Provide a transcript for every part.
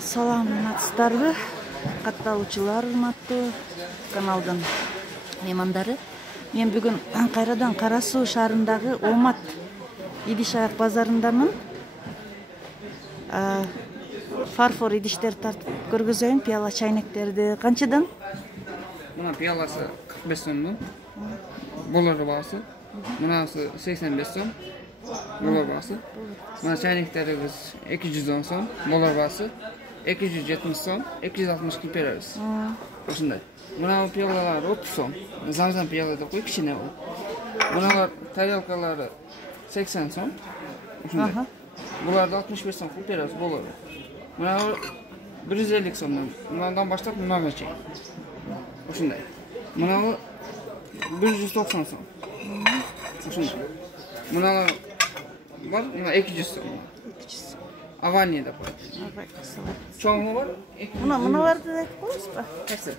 Саламатсыздарбы, катталуучулар, урматтуу каналдын меймандары. Мен бүгүн кайрадан Кара Суу шаарындагы Омат идиш аяк базарындамын. Фарфор идиштер тартып көргөзөйүн, пияла чайнектерди канчадан? Мына пияласы 45 сомдун. Болор баасы. Мынасы 85 сом. Болор баасы. Мына чайнектерибиз 210 сом. Болор баасы. 270 сом, 260 ким беребиз. Ошондой. Мына пиялалар 30 сом. Замзам пияла деп кой, кичине бул. Мыналар тарелкалары 80 сом. Ошондой. Буларды 65 сом кылып беребиз, болор. Мына 150 сомдон. Мындан баштап мынага чейин. Ошондой. Мына 190 сом. Ошондой. Мыналар бар, мына 200 сом. Авания деп коет. Чоңу бар? Мыналарды да айтып коесуз ба? Кайсы?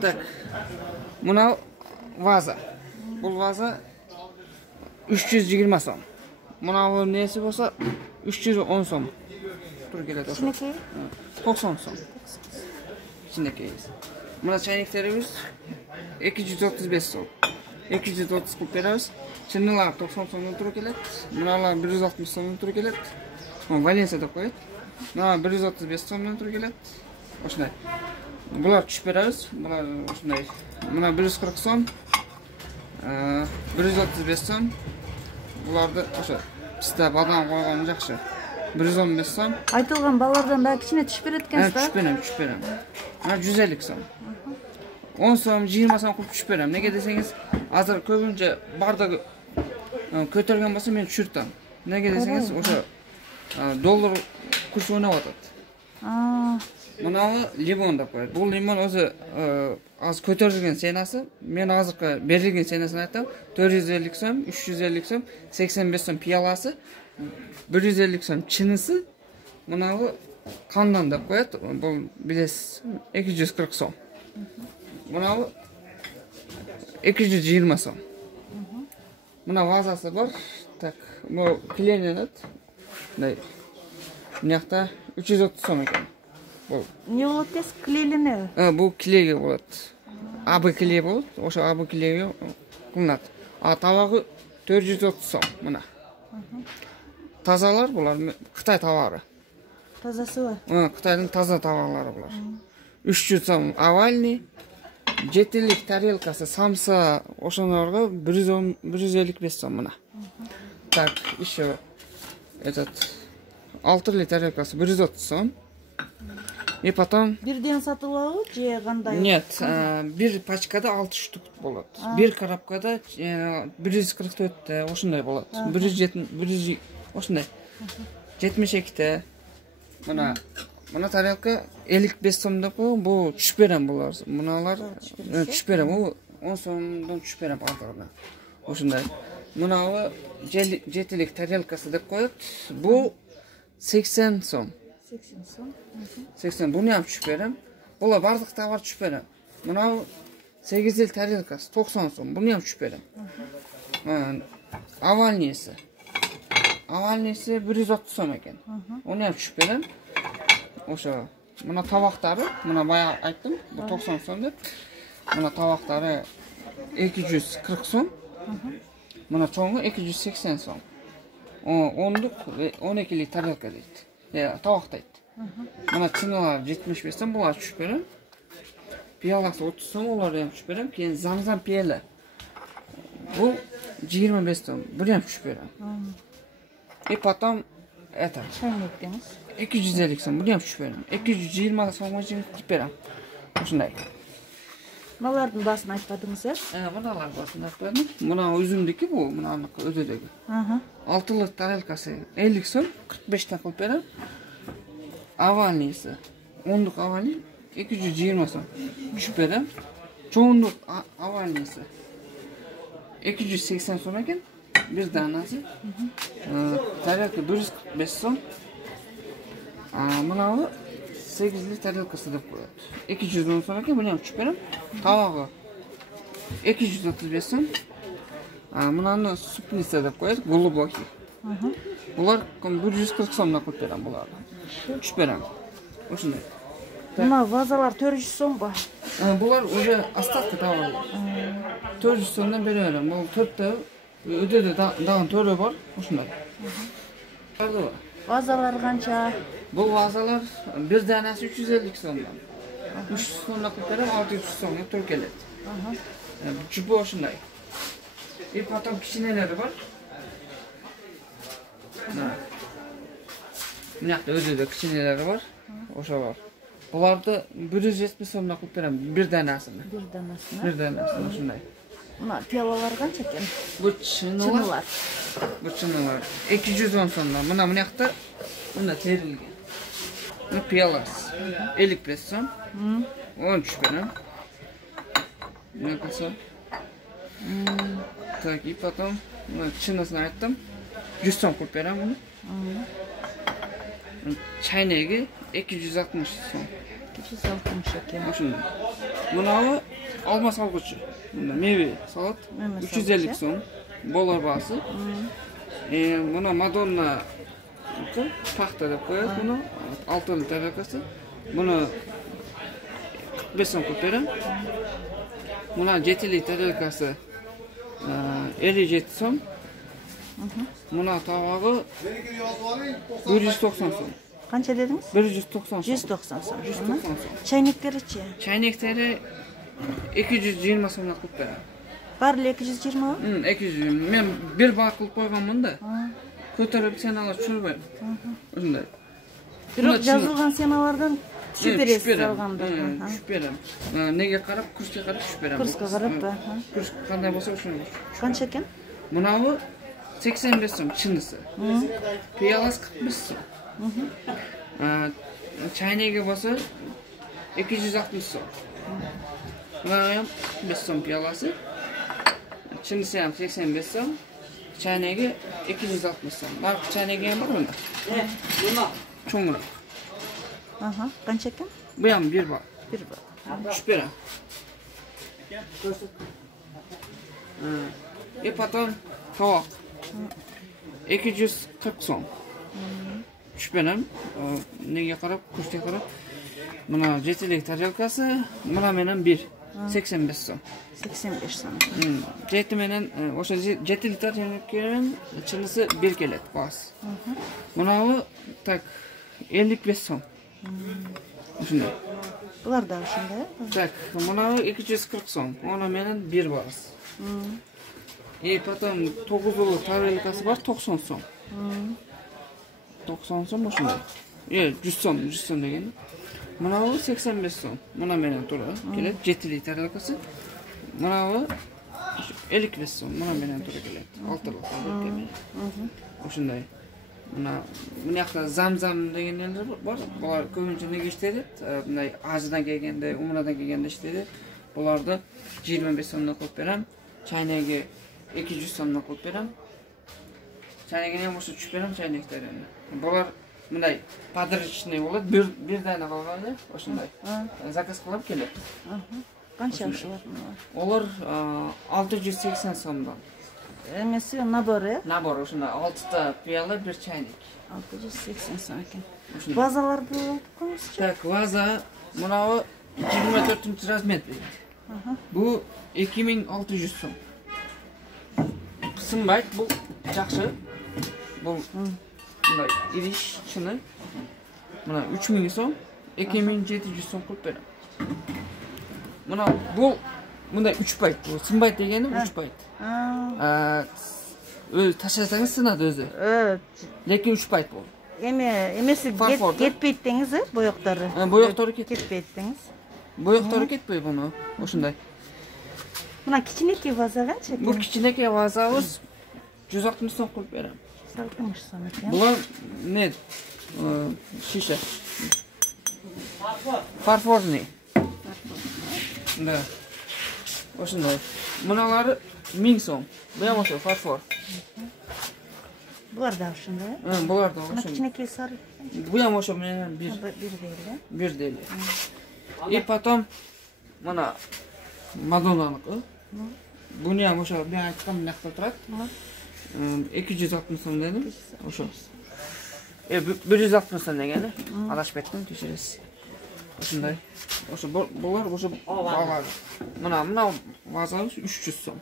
Так. Мына ваза. Бул ваза 320 сом. Мына несі болса 310 сом. Тур келет ошо. 90 сом. Кичинекейиз. Мына чайнектерибиз 235 сом. 230 кылып беребиз. Чынылар 90 сомдон тур келет. Мыналар 160 сомдон тур келет. Валенсия деп коет. Мына 135 сомдон тур келет. Ошондой. Булар түшүп беребиз. Булар ошондой. Мына 140 сом. 135 сом. Буларды ошо писта бадам койгон жакшы. 115 сом. Айтылган балардан да кичине түшүп берет экенсиз да? Түшүп берем. Мына 150 сом. 10 сом, 20 сом кылып түшүп берем. Неге десеңиз, азыр көбүнчө бардыгы көтөргөн болсо мен түшүртөм. Неге десеңиз, ошо доллар курсу ойноп атат. Мына лимон деп коет. Бул лимон өзү аз көтөрүлгөн ценасы. Мен азыркы берилген ценасын айтам. 450 сом, 350 сом, 85 сом пияласы, 150 сом чынысы. Мына кандан деп коет. Бул билесиз 240 сом. Мына 220 сом. Мына вазасы бар. Так, бул клейленет. Мынакта 330 сом экен. Бул эмне болот дейсиз? Клейленеби? Бул клейге болот. Абы клей болот. Ошо абы клейге кылынат. Табагы 430 сом мына. Тазалар булар Кытай табары. Тазасы бар. Кытайдын таза табаклары булар. 300 сом овальный. Жетилик тарелкасы самса ошонорго 155 сом мына. Так, еще этот 6 тарелкасы 130 сом. И потом бирден сатылабы же кандай? Нет, бир пачкада 6 штук болот. Бир коробкада 144 ошондой болот. 100 ошондой. 72 мына тарелка 55 сом деп кой, бул түшүп берем булар. Мыналар түшүп берем, 10 сомдон түшүп берем бардыгына. Ошондой. Мына жетилик тарелкасы деп коет. Бул 80 сом. 80 сом. 80, буну ham түшүп берем. Булар бардык товар түшүп берем. Мына 8 тарелкасы 90 сом. Буну ham түшүп берем. Овальныйсы 130 сом экен. Уну ham түшүп берем. Ошо мына табактары, мына бая айттым, 90 сом деп. Мына табактары 240 сом. Мына чоңу 280 сом. 10-лук 12-лик тарелка дейт. Табак дейт. Мына чыналар 75 сом, булар түшүп берем. Пияласы 30 сом, оларды ham түшүп берем. Кийин замзам пияла. Бул 25 сом, буну ham түшүп берем. И потом это чайнек деймиз. 250 сом, буну ham түшүп берем. 220 сомго чейин кылып берем. Ошондой. Мыналардын баасын айтпадыңыз, Мыналар баасын айтпадым. Мына өзүмдүкү бул, мынаныкы өтөдөгү. 6-лык тарелкасы 50 сом, 45 кылып берем. Овальныйсы 10-лук овальный 220 сом түшүп берем. Чоңдук овальныйсы 280 сом экен. Бир данасы. Тарелка 145 сом. Мына 8-лик тарелкасы деп коет. 210 сом экен, буну ham түшүп берем. Табагы 235 сом. Мынаны супница деп коет, голубоки. Булар 140 сомдон кылып берем буларды. 3 berem. Oşunday. Buna vazalar 400 so'm bu. Bular уже остатки tovarlar. 400 so'mdan beraverem. Bu 4ta ödede dağın törü var. Oşunday. Vazalar qancha? Bu vazalar bir danasi 350 so'mdan. 300 so'mdan qilib berem, 600 so'mga to'g'ri keladi. Jupi oshunday. Potom kichkinalari bor. Bu yoqda o'zida kichkinalari bor. O'sha bor. Bularni 170 so'mdan qilib berem, bir danasini. Bir danasini shunday. Buna piyolalar qancha ekan? Bu chinilar. Bu chinilar 210 so'mdan. Mana bu yoqda bunda terilgan. Bu piyolasi 55 so'm. 13 berem. Ne kadar? Так, и потом, чина знает там, 100 so'm qilib beraman buni. Chaynagi 260 so'm. 260 ekan. Shunday. Bunavi olma solg'uchi. Bunda meva soat 350 so'm. Bolar basi. Buna Madonna paxta deb qo'yadi buni. 6 tarakasi. Buni 45 so'm qilib beraman. Buna 7 tarakasi 57 so'm. Buna tavog'i 190 so'm. Qancha dedingiz? 190 so'm. 190 so'm. 190 so'm. Chaynaklari-chi? Chaynaklari 220 so'mdan qilib beraman. Bari 220? 220. Men bir bar qilib qo'yganman-da. Ko'tarib senalar tushirmayman. Shunday. Biroq yozilgan senalardan tushib berasiz olganda. Tushib beraman. Nega qarab, kursga qarab tushib beraman. Kursga qarab, kurs qanday bo'lsa o'shani. Qancha ekan? Bunavi 85 so'm chinisi. Piyolasi 45 so'm. Chaynagi bo'lsa 260 so'm. Mana ham 5 so'm piyolasi. Chinisi ham 85 so'm. Chaynagi 260 so'm. Bak chaynagi ham bor bunda. Nima? Cho'ngroq. Qancha ekan? Bu ham bir bor. Bir bor. Tushib beraman. И потом tovoq 240 so'm. Tushib beraman. Nega qarab, kursga qarab. Buna 7lik tarelkasi, buna menan 1 85 so'm. 85 so'm. 7 menan o'sha 7lik tarelkaning chinisi 1 keladi, bas. Bunavi tak 55 so'm. Shunday. Bular da shunday. Так, bunavi 240 so'm. Ona menan 1 bas. И потом 9lik tarelkasi bor 90 so'm. 90 so'm shunday. 100 so'm deganda. Bunavi 85 so'm. Buna menan to'g'ri keladi. 7lik tarelkasi. Bunavi 55 so'm. Buna menan to'g'ri keladi. 6lik tarelka. Shunday. Buna yoqda zamzam deganlar bor. Bular ko'pincha nega ishlaydi? Bunday hajdan kelganda, umradan kelganda ishlaydi. Bularni 25 so'mdan qilib beraman. Chaynagi 200 so'mdan qilib beraman. Chaynagini ham o'sha tushib beraman chaynaklarni. Bular bunday podrechniy bo'ladi. Bir dana qolganda o'shanday. Zakaz qilib keladi. Qancha o'shalar? Ular 680 so'mdan. Emesi nabori? Nabor o'shunda 6 ta piyola, bir chaynak. 680 so'm ekan. Vazalar bo'ldimi? Tak, vaza bunavi 24-razmer. Bu 2600 so'm. Qismbayt bu yaxshi. Bu bunday irish chini. Mana 3000 so'm, 2700 so'm qilib beraman. Mana bu bunday 3 bayt. Bu simbayt degani 3 bayt. Tashlasangiz sinadi o'zi. Lekin 3 bayt bu. Emesi ketpeydi dengiz, bo'yoqlari. Bo'yoqlari ketpeydi dengiz. Bo'yoqlari ketpeydi buni. O'shunday. Buna kichkinaki vaza qancha? Bu kichkinaki vazamiz 160 so'm qilib beraman. 160 so'm ekan. Bular ne? Shisha. Farforni. Da. O'shunday. Bunalari 1000 so'm. Bu ham o'sha farfor. Bular da shunday. Bular da o'sha. Kichkinaki sar. Bu ham o'sha men bir deydi. И потом mana Madonnaniki. Buni ham o'sha men aytgan narxda turadi. 260 so'm dedim. O'sha. 160 сом дегени. Адашып кеттим, кечиресиз. Ушундай. Ошо булар ошо бага. Мына вазабыз 300 сом.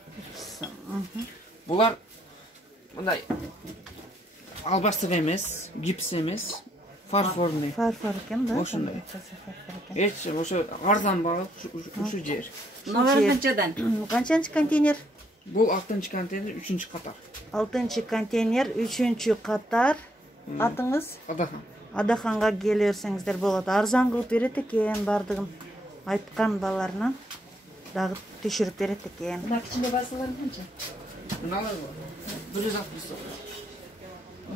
Булар мындай албастыр эмес, гипс эмес, фарфорный. Фарфор экен да? Ошондой. Эч ошо арзан бага ушу жер. Номер канчадан? Канчанчы контейнер? Бул 6-контейнер 3-катар. 6-контейнер 3-катар. Атыңыз? Адахан. Адаханга келе берсеңиздер болот. Арзан кылып берет экен бардыгын. Айткан балаларына дагы түшүрүп берет экен. Мына кичине басылар канча? Мыналар 160 сом.